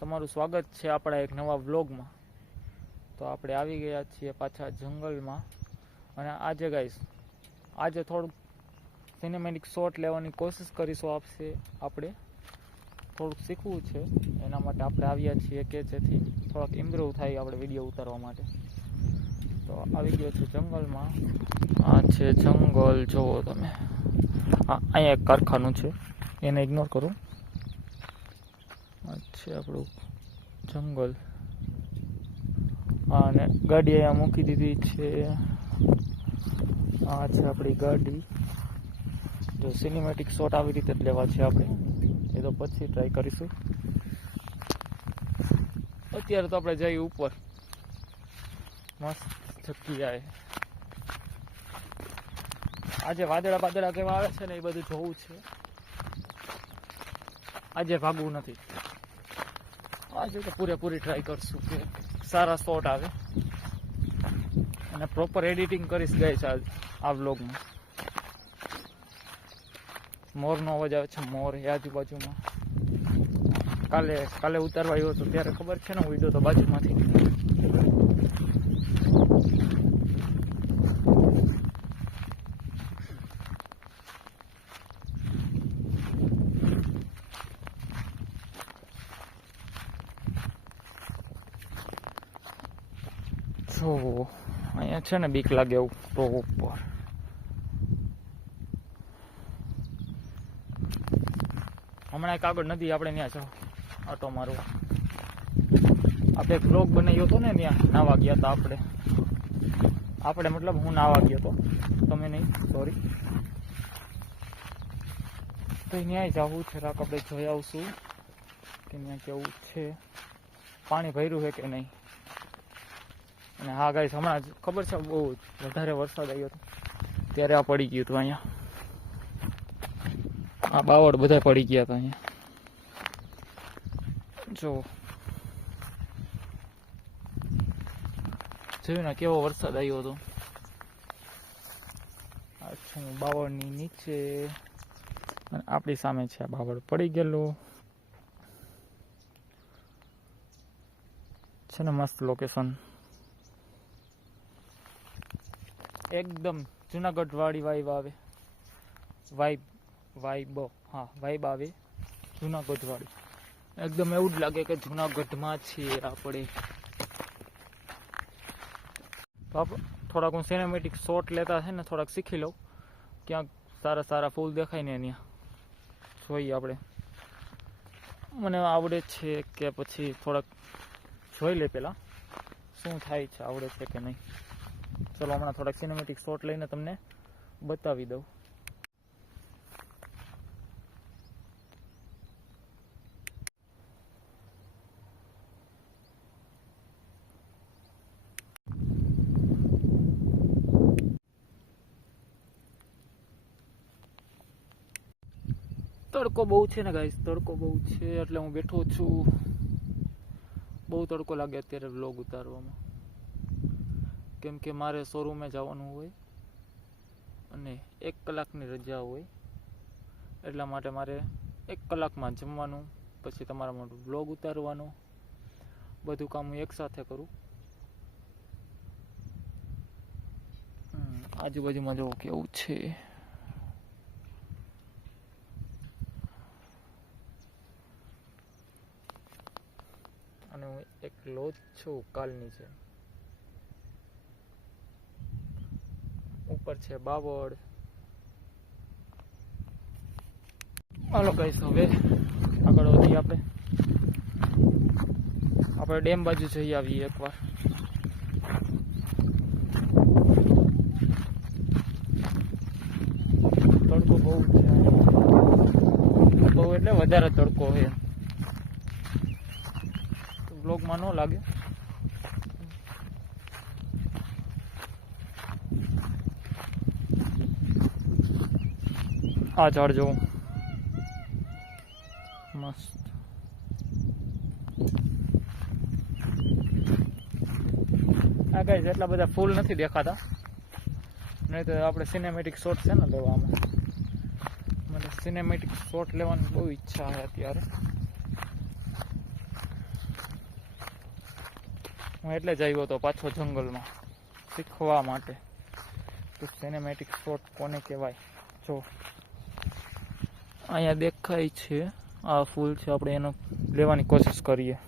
તમારું સ્વાગત છે આપણા એક નવા વ્લોગમાં. તો આપણે આવી ગયા છીએ પાછા જંગલમાં. અને આજે ગાઈસ આજે થોડુંક સિનેમેટિક શોટ લેવાની કોશિશ કરીશું આપશે આપણે. થોડુંક શીખવું છે. એના માટે આપણે આવ્યા છીએ કે જેથી થોડાક ઇમ્પ્રૂવ થાય આપણે વીડિયો ઉતારવા માટે. તો આવી ગયો છે જંગલમાં. આ છે જંગલ, જુઓ તમે. હા અહીંયા એક કારખાનું છે. એને ઇગ્નોર કરો. આ છે આપણું જંગલ. અને ગાડી અહીંયા મૂકી દીધી છે. આ છે આપણી ગાડી. જો સિનેમેટિક શોટ આવી રીતે જ લેવા છે આપણે. એ તો પછી ટ્રાય કરીશું. અત્યારે તો આપણે જઈએ ઉપર. મસ્ત જગ્યાએ આજે વાદળા વાદળા કેવા આવે છે ને એ બધું જોવું છે. આજે ભાગવું નથી. આજે તો પૂરેપૂરી ટ્રાય કરશું કે સારા શોટ આવે. અને પ્રોપર એડિટિંગ કરીશ ગઈ છે આ વ્લોગમાં મોરનો અવાજ આવે છે, મોર, એ આજુબાજુમાં. કાલે કાલે ઉતારવા આવ્યો હતો, ત્યારે ખબર છે ને હું વીડિયો તો બાજુમાંથી. જો અહીંયા છે ને બીક લાગે એવું પ્રોપર હમણાં એક આગળ નદી આપણે ત્યાં છો આટો મારવા. આપણે એક બ્લોગ બનાવ્યો હતો ને ત્યાં, નાવા ગયા હતા આપણે. આપણે મતલબ હું નાવા ગયો હતો. તમે નહીં સોરી તો ત્યાં જવું છે રાક આપણે જોઈ આવશું કે ત્યાં કેવું છે. પાણી ભર્યું છે કે નહીં? અને હા, ગાઈસ, હમણાં જ ખબર છે, બહુ વધારે વરસાદ આવ્યો હતો. ત્યારે આ પડી ગયું હતું અહીંયા. આ બાવળ બધા પડી ગયા હતા અહીંયા. જો. જોયું ને, કેવો વરસાદ આવ્યો હતો. અચ્છા હું બાવળની નીચે. આપણી સામે છે આ બાવળ. પડી ગયેલું. છે ને, મસ્ત લોકેશન એકદમ જુનાગઢ વાળી વાઈબ આવે. વાઈબ વાઈબ હા વાઈબ આવે. જુનાગઢ વાળી એકદમ એવું જ લાગે કે જુનાગઢમાં છીએ આપણે. થોડાક હું સિનેમેટિક શોટ લેતા છે ને થોડાક શીખી લઉં. ક્યાંક સારા સારા ફૂલ દેખાય ને અહીંયા જોઈએ આપણે. મને આવડે છે કે પછી થોડાક જોઈ લે પહેલાં શું થાય છે, આવડે છે કે નહીં? ચલો, હમણાં થોડાક સિનેમેટિક શોટ લઈને તમને બતાવી દઉં. તડકો બહુ છે ને ગાઈસ તડકો બહુ છે એટલે હું બેઠો છું. બહુ તડકો લાગે અત્યારે વ્લોગ ઉતારવામાં. કેમ કે મારે શોરૂમે જવાનું હોય અને એક કલાકની રજા હોય, એટલા માટે મારે એક કલાકમાં જમવાનું, પછી તમારા માટે બ્લોગ ઉતારવાનો, બધું કામ હું એકસાથે કરું. આજુબાજુમાં જો કેવું છે. અને હું એકલો જ છું, કાલની છે ઉપર છે, બાવળ. હાલો કહીશ હવે આગળ વધી આપણે. આપણે ડેમ બાજુ જઈ આવીએ એકવાર. તડકો બહુ બહુ એટલે વધારે તડકો છે બ્લોગમાં ન લાગે. આ ઝાડ જોઉં મસ્ત. આ કઈ એટલા બધા ફૂલ નથી દેખાતા. નહીં તો આપણે સિનેમેટિક શોટ છે ને લેવામાં મને સિનેમેટિક શોટ લેવાની બહુ ઈચ્છા છે અત્યારે. હું એટલે જ આવ્યો હતો પાછો જંગલમાં, શીખવા માટે. તો સિનેમેટિક શોટ કોને કહેવાય? જો. અહીંયા દેખાય છે. આ ફૂલ છે. આપણે એનો લેવાની કોશિશ કરીએ.